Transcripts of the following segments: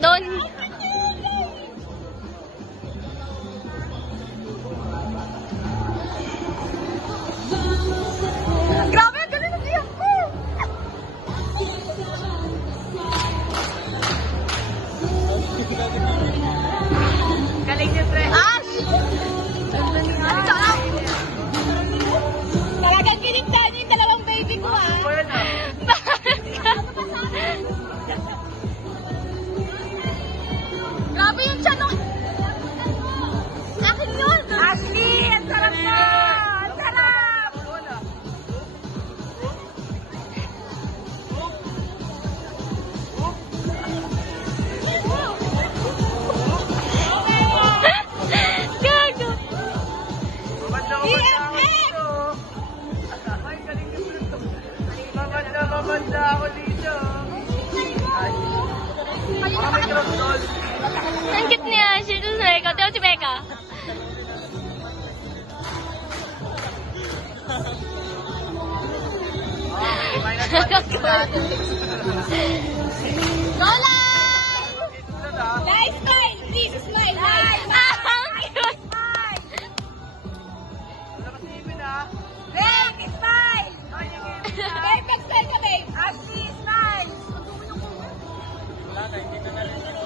doon. Grabe, ang galing ng iyak ko. Galing niya, pre. Ash! Talagang kiniktaan yung dalawang baby ko, ha? Bakit ka? Grabe yung tiyan nung... Akin yun! Ashley! Ang sarap mo! Ang sarap! Gago! Mamanda ako dito. Ang cute niya. Siya doon sa Becca. Tiyo si Becca. Go live! Live smile! Please smile! Live! Ang cute! Babe, smile! Babe, mag-smile ka, babe! Ashley, smile! Wala na, hindi na narinig.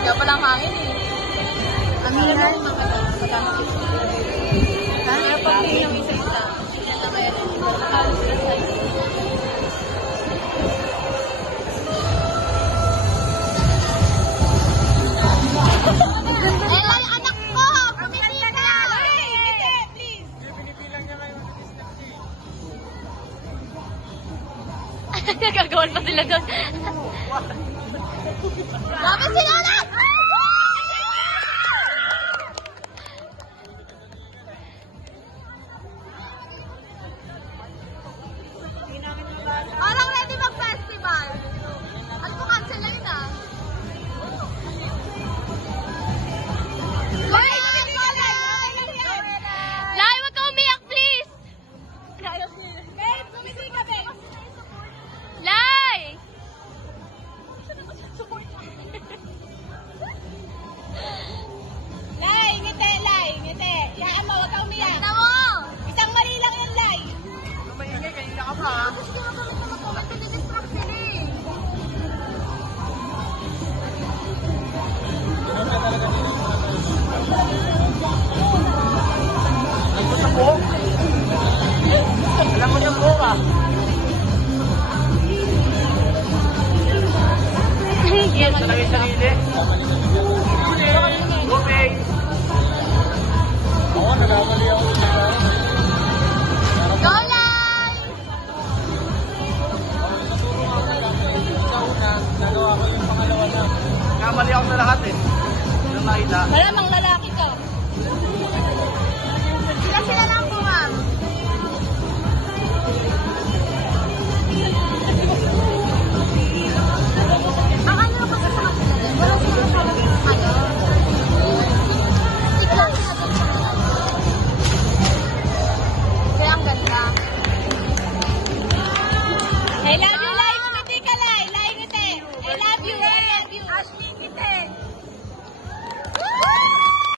Kaya palang hangin eh. Aminan, magkano kaya pag yung isa-isa, yan na kaya rin. Halos na size. Ella, yung anak ko! Pumili na! Hindi, please! Pinipilang niya kayo sa Disney. Nagagawan pa sila doon. Dami sila na! Parang ready mag-festival. Ano mo cancel na yun ah? Lai! Lai, wag ka umiyak, please! Babe, kumisi ka, babe! Lai! Lai, ngiti, Lai, ngiti. Yaan mo, wag ka umiyak. Ganda mo! Isang mali lang yun, Lai. Ano maingay, kanina ka pa. Gusto ko kami na mag-comment, pinidistract sila eh. Alam mo sa buhok? Alam mo yung buhok ah. Yes. Talaga yung sarili. Okay. Oo, nagkamali ako. Go live! Sa una, nagawa ko yung pangalawa na. Nagkamali ako sa lahat eh. Yung nakita. Malamang lalaki